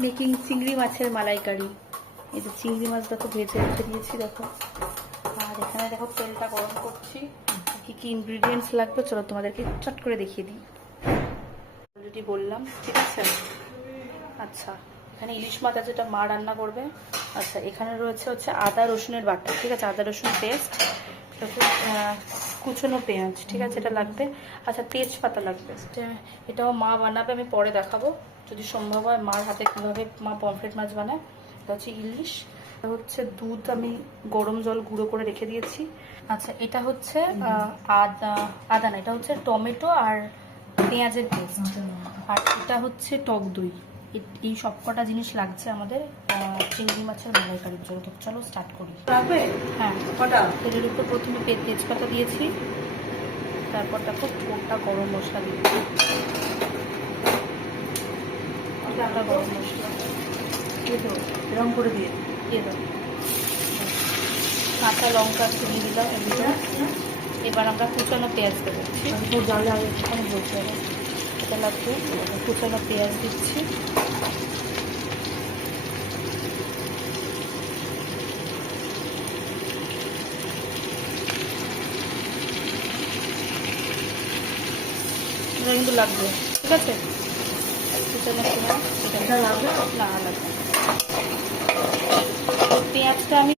Making চিংড়ি মাছের মালাইকারি। এই যে চিংড়ি মাছ দেখো ভেজে রেখে দিয়েছি দেখো। আর এখানে দেখো তেলটা গরম করছি। কি কি ইনগ্রিডিয়েন্টস লাগবে চলো তোমাদেরকে চট করে দেখিয়ে দিই। অলরেডি বললাম, ঠিক আছে। আচ্ছা, এখানে ইলিশ মাছ আছে, যেটা মা রান্না করবে। আচ্ছা, এখানে রয়েছে আদা রসুনের বাটা, ঠিক আছে, আদা রসুন পেস্ট, তারপর কুচনো পেঁয়াজ, ঠিক আছে, এটা লাগবে। আচ্ছা, তেজপাতা লাগবে, এটাও মা বানাবে, আমি পরে দেখাবো যদি সম্ভব হয় মার হাতে কীভাবে মা পমফ্রেট মাছ বানায়। এটা হচ্ছে ইলিশ, এটা হচ্ছে দুধ, আমি গরম জল গুঁড়ো করে রেখে দিয়েছি। আচ্ছা, এটা হচ্ছে আদা না, এটা হচ্ছে টমেটো আর পেঁয়াজের পেস্ট। আর এটা হচ্ছে টক দই। এই সব কটা জিনিস লাগছে আমাদের চিংড়ি মাছের মালাইকারির জন্য। তো চলো স্টার্ট করি। হ্যাঁ, কটা তেলের উপর প্রথমে তেজপাতা দিয়েছি, তারপর দেখো গোটা গরম মশলা দিয়েছি, গোটা গরম মশলা এরকম করে দিয়ে দাও। কাঁচা লঙ্কা দিয়ে দিলাম এগুলো। এবার আমরা কুচানো পেঁয়াজ দেবো, ওখানে বলতে হবে, এটা লাগবে। কুচানো পেঁয়াজ দিচ্ছি, এটা কিন্তু লাগবে, ঠিক আছে। কুচানোর সময় এটা লাগবে না, লাগবে। পেঁয়াজটা আমি